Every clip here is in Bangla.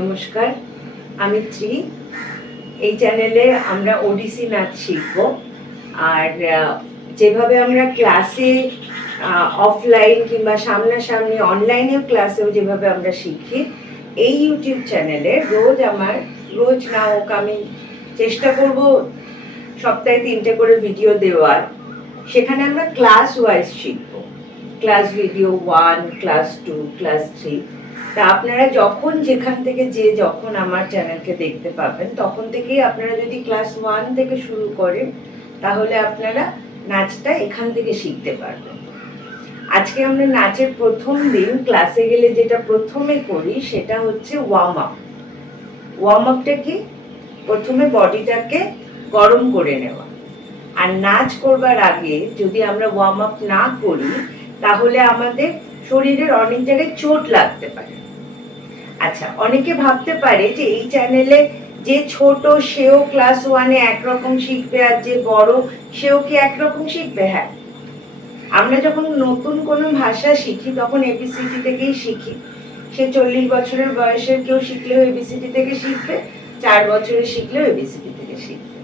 নমস্কার, আমি শ্রী। এই চ্যানেলে আমরা ওডিসি নাচ শিখব। আর যেভাবে আমরা ক্লাসে অফলাইন কিংবা সামনাসামনি অনলাইনেও ক্লাসেও যেভাবে আমরা শিখি, এই ইউটিউব চ্যানেলে রোজ না হোক আমি চেষ্টা করব সপ্তাহে 3টে করে ভিডিও দেওয়ার। সেখানে আমরা ক্লাস ওয়াইজ শিখব, ক্লাস ভিডিও 1, ক্লাস 2, ক্লাস 3। তা আপনারা যেখান থেকে যখন আমার চ্যানেলকে দেখতে পাবেন, তখন থেকেই আপনারা যদি ক্লাস 1 থেকে শুরু করেন, তাহলে আপনারা নাচটা এখান থেকে শিখতে পারবেন। আজকে আমরা নাচের প্রথম দিন ক্লাসে গেলে যেটা প্রথমে করি সেটা হচ্ছে ওয়ার্ম আপ। ওয়ার্ম আপটা কি? প্রথমে বডিটাকে গরম করে নেওয়া। আর নাচ করবার আগে যদি আমরা ওয়ার্ম আপ না করি, তাহলে আমাদের শরীরের অনেক জায়গায় চোট লাগতে পারে। আচ্ছা, অনেকে ভাবতে পারে যে এই চ্যানেলে যে ছোট সেও ক্লাস 1-এ একরকম শিখবে, আর যে বড় সেও কি একরকম শিখবে? হ্যাঁ, আমরা যখন নতুন কোনো ভাষা শিখি তখন এবিসিডি থেকেই শিখি। সে 40 বছরের বয়সের কেউ শিখলেও এবিসিডি থেকে শিখবে, 4 বছরের শিখলেও এবিসিডি থেকে শিখবে।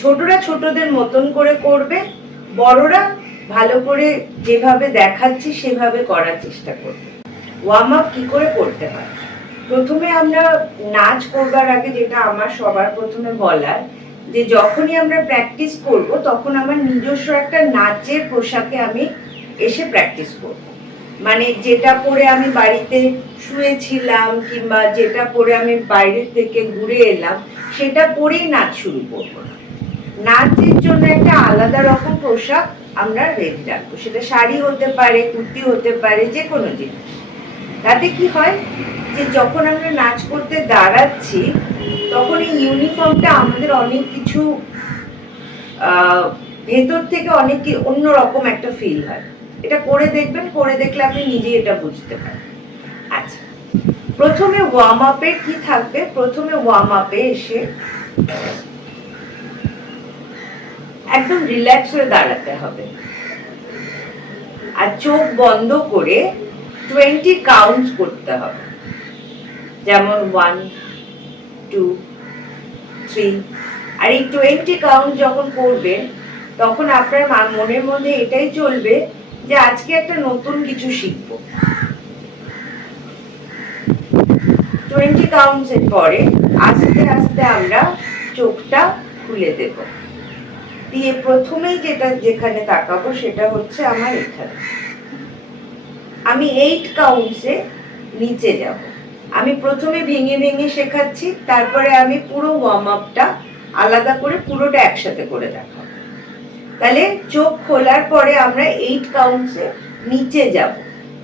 ছোটরা ছোটদের মতন করে করবে, বড়রা ভালো করে যেভাবে দেখাচ্ছি সেভাবে করার চেষ্টা করবে। ওয়ার্ম আপ কি করে করতে হয়? প্রথমে আমরা নাচ করবার আগে যেটা আমার সবার প্রথমে বলার, যে যখনই আমরা প্র্যাকটিস করব তখন আমার নিজস্ব একটা নাচের পোশাকে আমি এসে প্র্যাকটিস করব। মানে যেটা পরে আমি বাড়িতে শুয়েছিলাম কিংবা যেটা পরে আমি বাইরে থেকে ঘুরে এলাম, সেটা পরেই নাচ শুরু করব। নাচের জন্য একটা আলাদা রকম পোশাক আমরা রেডি রাখবো। সেটা শাড়ি হতে পারে, কুর্তি হতে পারে, যে কোনো জিনিস। তাতে কি হয় যে যখন আমরা নাচ করতে দাঁড়াচ্ছি, তখন এই ইউনিফর্মটা আমাদের অনেক কিছু ভেতর থেকে অনেক অন্যরকম একটা ফিল হয়। এটা করে দেখবেন, করে দেখলে আপনি নিজেই এটা বুঝতে পারেন। আচ্ছা, প্রথমে ওয়ার্ম আপে কি থাকবে? প্রথমে ওয়ার্ম আপে এসে একদম রিল্যাক্স হয়ে দাঁড়াতে হবে, আর চোখ বন্ধ করে 20 কাউন্টস করতে হবে। যেমন 1, 2, 3। আর এই 20 কাউন্ট যখন করবেন, তখন আপনার মনের মধ্যে এটাই চলবে যে আজকে একটা নতুন কিছু শিখবো। 20 কাউন্টস এর পরে আস্তে আস্তে আমরা চোখটা খুলে দেব। দিয়ে প্রথমেই যেখানে তাকাবো সেটা হচ্ছে আমার এখানে। আমি 8 কাউন্টসে নিচে যাব। আমি প্রথমে ভেঙে ভেঙে শেখাচ্ছি, তারপরে আমি পুরো ওয়ার্ম আপটা আলাদা করে পুরোটা একসাথে করে দেখাবো। তাহলে চোখ খোলার পরে আমরা 8 কাউন্টসে নিচে যাব,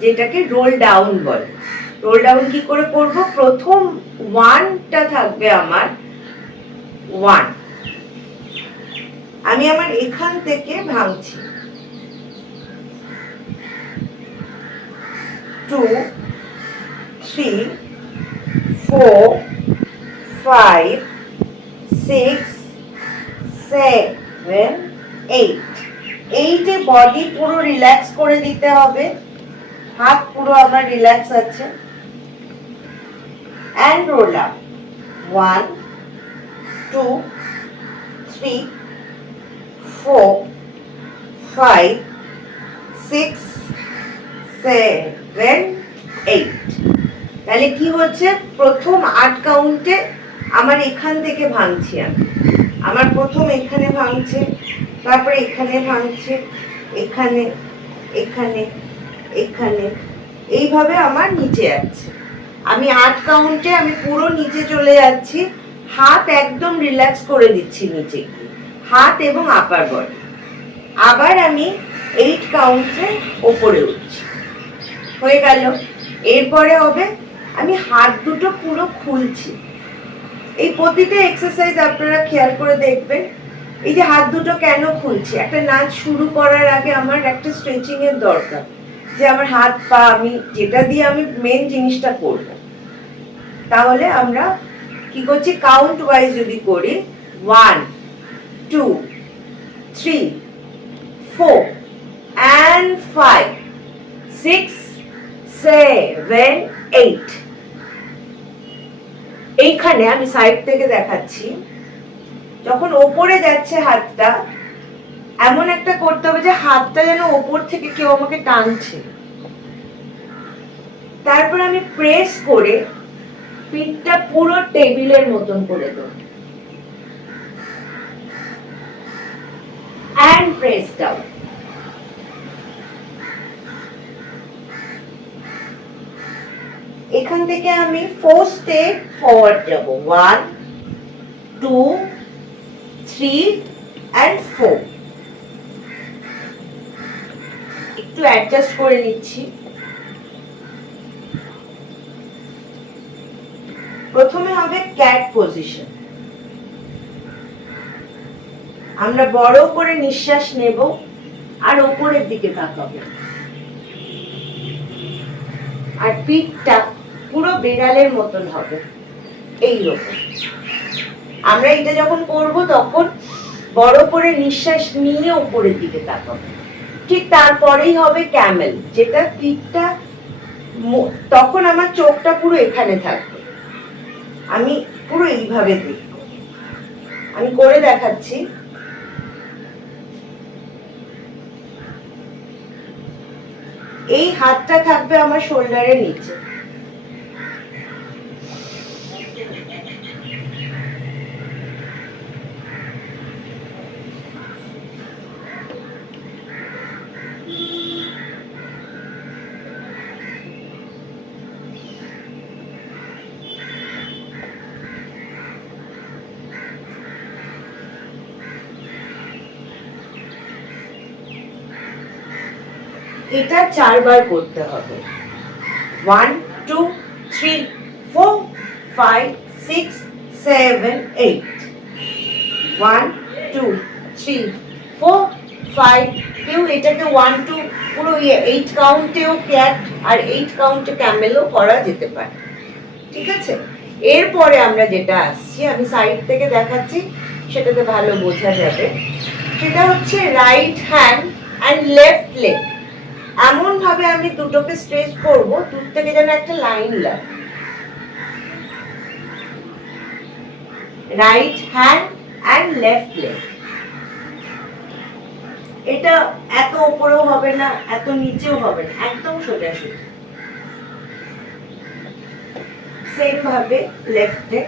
যেটাকে রোল ডাউন বলে। রোল ডাউন কি করে করব? প্রথম 1টা থাকবে আমার 1। আমি আমার এখান থেকে ভাঙছি 2, 3, 4, 5, 6, 7, 8। 8-এ বডি পুরো রিল্যাক্স করে দিতে হবে, হাত পুরো আমার রিল্যাক্স আছে। And roll up 1, 2, 3, 4, 5, 6, 7, 8। তাহলে কি হচ্ছে? প্রথম 8 কাউন্টে আমার এখান থেকে ভাঙছি, আমার প্রথম এখানে ভাঙছে, তারপরে এখানে ভাঙছে, এখানে, এখানে, এখানে, এইভাবে আমার নিচে যাচ্ছে। আমি 8 কাউন্টে আমি পুরো নিচে চলে যাচ্ছি, হাত একদম রিল্যাক্স করে দিচ্ছি নিচে, হাত এবং আপার বডি। আবার আমি 8 কাউন্টে ওপরে উঠছি। হয়ে গেল। এরপরে হবে আমি হাত দুটো পুরো খুলছি। এই প্রতিটা এক্সারসাইজ আপনারা খেয়াল করে দেখবেন। এই যে হাত দুটো কেন খুলছি? একটা নাচ শুরু করার আগে আমার একটা স্ট্রেচিং এর দরকার, যে আমার হাত পা আমি যেটা দিয়ে আমি মেন জিনিসটা করব। তাহলে আমরা কি করছি? কাউন্ট ওয়াইজ যদি করি, 1, 2, 3, 4 and 5, 6, 7, 8। এইখানে আমি সাইড থেকে দেখাচ্ছি, যখন ওপরে যাচ্ছে হাতটা এমন একটা করতে হবে যে হাতটা যেন ওপর থেকে কেউ আমাকে টানছে। তারপর আমি প্রেস করে পিঠটা পুরো টেবিলের মতন করে দেব and press down. এখান থেকে আমি 4 স্টেপ ফরওয়ার্ড যাব, 1 2 3 and 4। একটু অ্যাডজাস্ট করে নিচ্ছি। প্রথমে হবে ক্যাট পজিশন। আমরা বড় করে নিঃশ্বাস নেব আর উপরের দিকে তাকাবো, আর পিঠটা পুরো বিড়ালের মতন হবে এইরকম। আমরা এটা যখন করব তখন বড় করে নিঃশ্বাস নিয়ে উপরের দিকে তাকাবো। ঠিক তারপরেই হবে ক্যামেল, যেটা পিঠটা, তখন আমার চোখটা পুরো এখানে থাকবে, আমি পুরো এইভাবে দেখব। আমি করে দেখাচ্ছি। এই হাতটা থাকবে আমার শোল্ডারের নিচে, এটা 4 বার করতে হবে। 1 2 3 4 5 6 7 8। 1 2 3 4 5। কেউ এটাকে 1 2 পুরো 8 কাউন্টেও ক্যাট আর 8 কাউন্টে ক্যামেলও করা যেতে পারে, ঠিক আছে? এরপরে আমরা যেটা আসছি, আমি সাইড থেকে দেখাচ্ছি, সেটাতে ভালো বোঝা যাবে। সেটা হচ্ছে right hand and left leg. এমন ভাবে আমি দুটোকে স্ট্রেচ করব, দূর থেকে যেন একটা লাইন লাগে। Right hand and left leg. এটা এত উপরেও হবে না, এত নিচেও হবে না, একদম সোজাসুজি। সেম ভাবে লেফটে।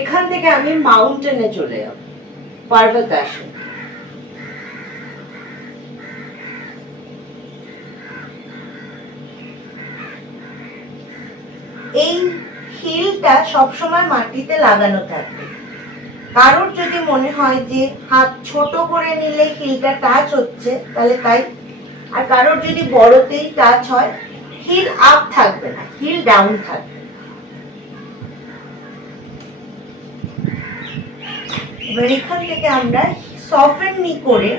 এখান থেকে আমি মাউন্টেনে চলে যাব, পার্বতাসন। এই হিলটা সবসময় মাটিতে লাগানো থাকবে। কারোর যদি মনে হয় যে হাত ছোট করে নিলে হিলটা টাচ হচ্ছে, তাহলে তাই। আর কারোর যদি বড়তেই টাচ হয়, হিল আপ থাকবে না, হিল ডাউন থাকবে। এবার এখান থেকে আমরা সফেন নি করে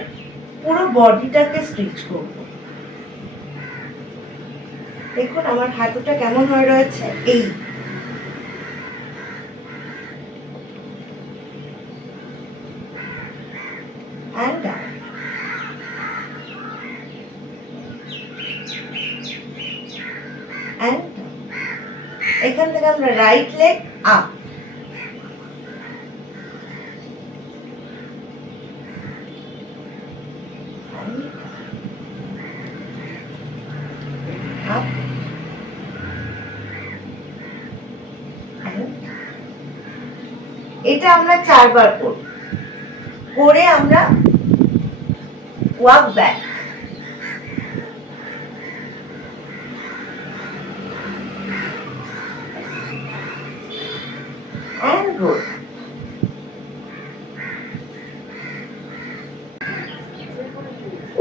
পুরো বডিটাকে স্ট্রেচ করব। দেখুন আমার হাঁটুটা কেমন হয়ে রয়েছে, এই and down. And down. এখান থেকে আমরা রাইট লেগ আপ, এটা আমরা 4 বার করব। করে আমরা ওয়াক ব্যাক। And roll.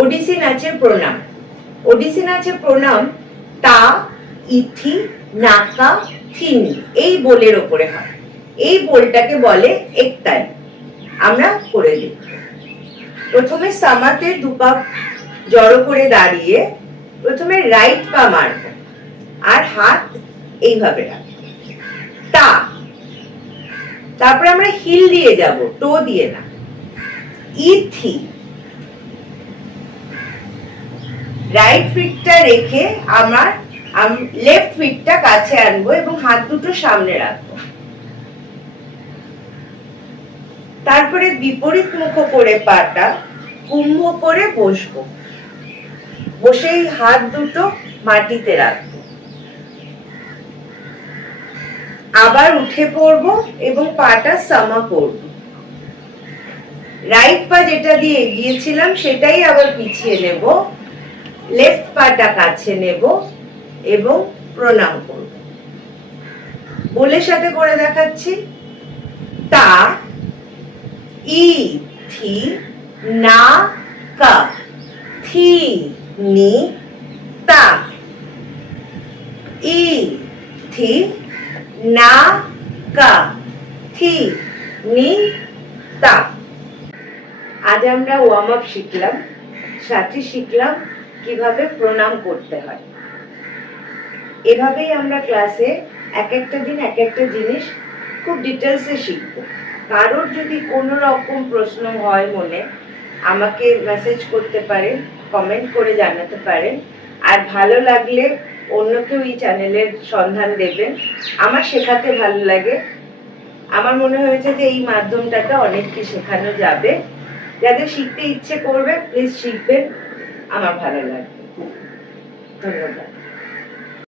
ওডিসি নাচের প্রণাম। ওডিসি নাচের প্রণাম তা, ইথি, নাকা, থিনি এই বোলের উপরে হয়। এই বোলটাকে বলে একতালি। আমরা করে দিই। প্রথমে সামাতে দুপা জড়ো করে দাঁড়িয়ে প্রথমে রাইট পা মারবো আর হাত এইভাবে রাখবো, টা। তারপরে আমরা হিল দিয়ে যাব, টো দিয়ে না। ইথি, রাইট ফিটটা রেখে আমার লেফট ফিটটা কাছে আনবো এবং হাত দুটো সামনে রাখবো। তারপরে বিপরীত মুখ করে পাটা কুম্ভ করে বসবো, বসেই হাত দুটো মাটিতে রাখবো। আবার উঠে পড়বো এবং পাটা সামা করব। রাইট পা যেটা দিয়ে এগিয়েছিলাম সেটাই আবার পিছিয়ে নেব, লেফট পাটা কাছে নেব এবং প্রণাম করব। বলে সাথে করে দেখাচ্ছি, তা, ই, থি, না, কা, থি, নি, তা, ই, থি, না, কা, থি, নি, তা। আজ আমরা ওয়ার্ম আপ শিখলাম, সাথে শিখলাম কিভাবে প্রণাম করতে হয়। এভাবেই আমরা ক্লাসে এক একটা দিন এক একটা জিনিস খুব ডিটেলসে শিখবো। কারোর যদি কোনো রকম প্রশ্ন হয় মনে, আমাকে মেসেজ করতে পারেন, কমেন্ট করে জানাতে পারেন। আর ভালো লাগলে অন্যকেও এই চ্যানেলের সন্ধান দেবেন। আমার শেখাতে ভালো লাগে, আমার মনে হয়েছে যে এই মাধ্যমটাতে অনেককে শেখানো যাবে। যাদের শিখতে ইচ্ছে করবে প্লিজ শিখবেন, আমার ভালো লাগবে। ধন্যবাদ।